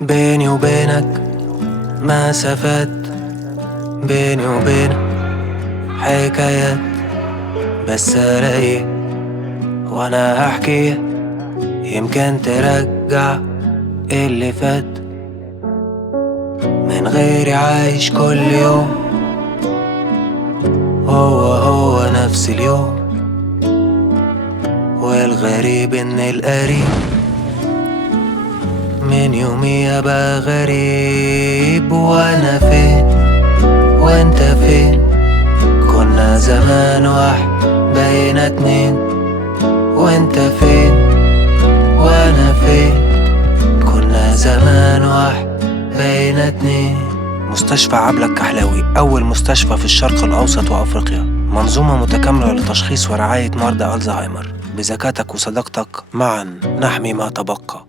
بيني وبينك مسافات، بيني وبينك حكايات، بس الاقي وانا هحكي يمكن ترجع اللي فات. من غيري عايش كل يوم هو نفس اليوم، والغريب ان القريب من يومي ابقى غريب. وانا فين وانت فين؟ كنا زمان واحد بقينا اتنين. وانت فين وانا فين؟ كنا زمان واحد بقينا اتنين. مستشفى عبلة الكحلاوي، أول مستشفى في الشرق الأوسط وأفريقيا، منظومة متكاملة لتشخيص ورعاية مرضى ألزهايمر. بذكاتك وصداقتك معا نحمي ما تبقى.